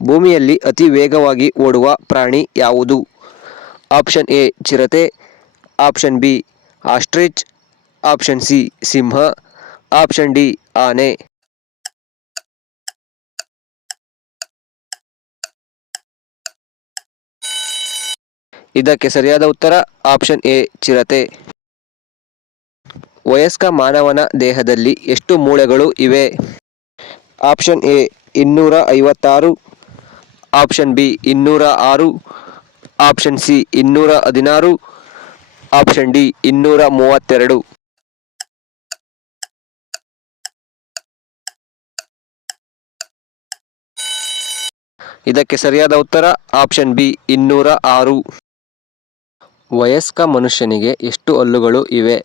ಭೂಮಿಯಲ್ಲಿ ಅತಿ ವೇಗವಾಗಿ ಓಡುವ ಪ್ರಾಣಿ ಯಾವುದು? ಆಪ್ಷನ್ ಎ ಚಿರತೆ, option B ostrich, option C ಸಿಂಹ, ಆಪ್ಷನ್ ಡಿ ಆನೆ. ಇದಕ್ಕೆ ಸರಿಯಾದ ಉತ್ತರ ಆಪ್ಷನ್ ಎ ಚಿರತೆ. ವಯಸ್ಕ ಮಾನವನ ದೇಹದಲ್ಲಿ ಎಷ್ಟು ಮೂಳೆಗಳು ಇವೆ? Option A 256, option B 206, option C 216, option D 232. ಇದಕ್ಕೆ ಸರಿಯಾದ ಉತ್ತರ ಆಪ್ಷನ್ ಬಿ 206. ವಯಸ್ಕ ಮನುಷ್ಯನಿಗೆ ಎಷ್ಟು ಹಲ್ಲುಗಳು ಇವೆ?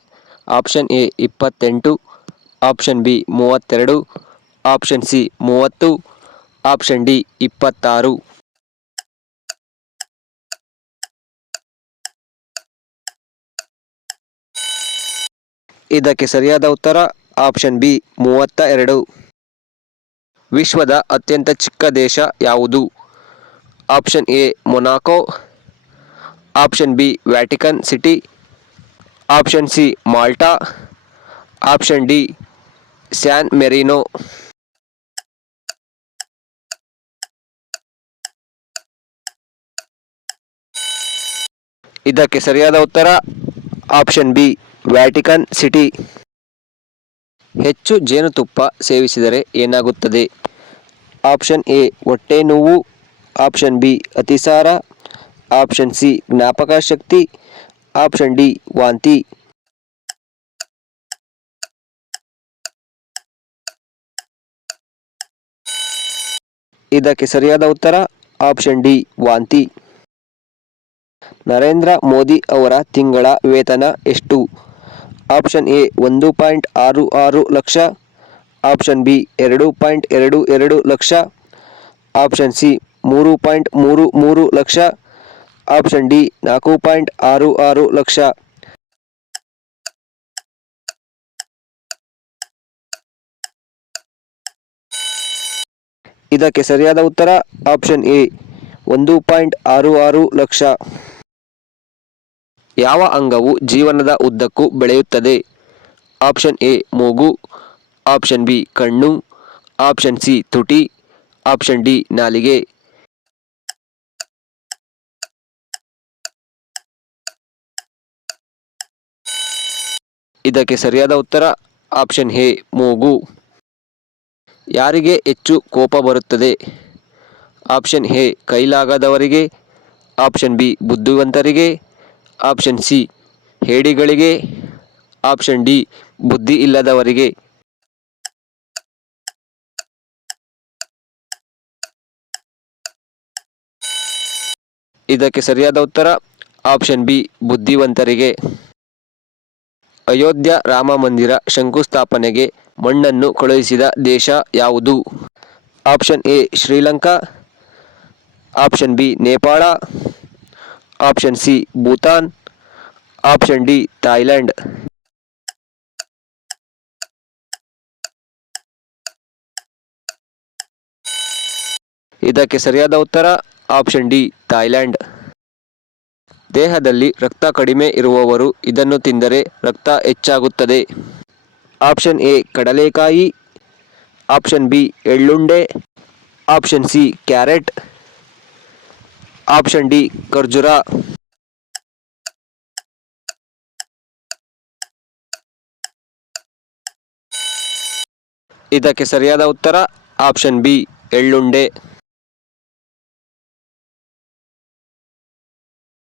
Option A 28, option B 32, option C 30, option D 26. ಇದಕ್ಕೆ ಸರಿಯಾದ ಉತ್ತರ ಆಪ್ಷನ್ ಬಿ 32. ವಿಶ್ವದ ಅತ್ಯಂತ ಚಿಕ್ಕ ದೇಶ ಯಾವುದು? Option A Monaco, option B Vatican city, option C Malta, option D San Merino. ಇದಕ್ಕೆ ಸರಿಯಾದ ಉತ್ತರ ಆಪ್ಷನ್ ಬಿ ವ್ಯಾಟಿಕನ್ ಸಿಟಿ. ಹೆಚ್ಚು ಜೇನುತುಪ್ಪ ಸೇವಿಸಿದರೆ ಏನಾಗುತ್ತದೆ? ಆಪ್ಷನ್ ಎ ಹೊಟ್ಟೆ ನೋವು, ಆಪ್ಷನ್ ಬಿ ಅತಿಸಾರ, ಆಪ್ಷನ್ ಸಿ ಜ್ಞಾಪಕ ಶಕ್ತಿ, ಆಪ್ಷನ್ ಡಿ ವಾಂತಿ. ಇದಕ್ಕೆ ಸರಿಯಾದ ಉತ್ತರ ಆಪ್ಷನ್ ಡಿ ವಾಂತಿ. ನರೇಂದ್ರ ಮೋದಿ ಅವರ ತಿಂಗಳ ವೇತನ ಎಷ್ಟು? Option A 1.66 lakh, option B 2.22 lakh, option C 3.33 lakh, option D 4.66 lakh. ಇದಕ್ಕೆ ಸರಿಯಾದ ಉತ್ತರ ಆಪ್ಷನ್ ಎ 1.66 ಲಕ್ಷ. ಯಾವ ಅಂಗವು ಜೀವನದ ಉದ್ದಕ್ಕೂ ಬೆಳೆಯುತ್ತದೆ? ಆಪ್ಷನ್ ಎ ಮೂಗು, ಆಪ್ಷನ್ ಬಿ ಕಣ್ಣು, ಆಪ್ಷನ್ ಸಿ ತುಟಿ, ಆಪ್ಷನ್ ಡಿ ನಾಲಿಗೆ. ಇದಕ್ಕೆ ಸರಿಯಾದ ಉತ್ತರ ಆಪ್ಷನ್ ಎ ಮೂಗು. ಯಾರಿಗೆ ಹೆಚ್ಚು ಕೋಪ ಬರುತ್ತದೆ? ಆಪ್ಷನ್ ಎ ಕೈಲಾಗದವರಿಗೆ, ಆಪ್ಷನ್ ಬಿ ಬುದ್ಧಿವಂತರಿಗೆ, ಆಪ್ಷನ್ ಸಿ ಹೇಡಿಗಳಿಗೆ, ಆಪ್ಷನ್ ಡಿ ಬುದ್ಧಿ ಇಲ್ಲದವರಿಗೆ. ಇದಕ್ಕೆ ಸರಿಯಾದ ಉತ್ತರ ಆಪ್ಷನ್ ಬಿ ಬುದ್ಧಿವಂತರಿಗೆ. ಅಯೋಧ್ಯ ರಾಮ ಮಂದಿರ ಶಂಕುಸ್ಥಾಪನೆಗೆ ಮಣ್ಣನ್ನು ಕಳುಹಿಸಿದ ದೇಶ ಯಾವುದು? Option A Sri Lanka, option B Nepal, option C Bhutan, option D Thailand. ಇದಕ್ಕೆ ಸರಿಯಾದ ಉತ್ತರ ಆಪ್ಷನ್ ಡಿ ಥಾಯ್ಲೆಂಡ್. ದೇಹದಲ್ಲಿ ರಕ್ತ ಕಡಿಮೆ ಇರುವವರು ಇದನ್ನು ತಿಂದರೆ ರಕ್ತ ಹೆಚ್ಚಾಗುತ್ತದೆ. ಆಪ್ಷನ್ ಎ ಕಡಲೆಕಾಯಿ, ಆಪ್ಷನ್ ಬಿ ಎಳ್ಳುಂಡೆ, option C carrot, option D ಖರ್ಜೂರ. ಇದಕ್ಕೆ ಸರಿಯಾದ ಉತ್ತರ ಆಪ್ಷನ್ ಬಿ ಎಳ್ಳುಂಡೆ.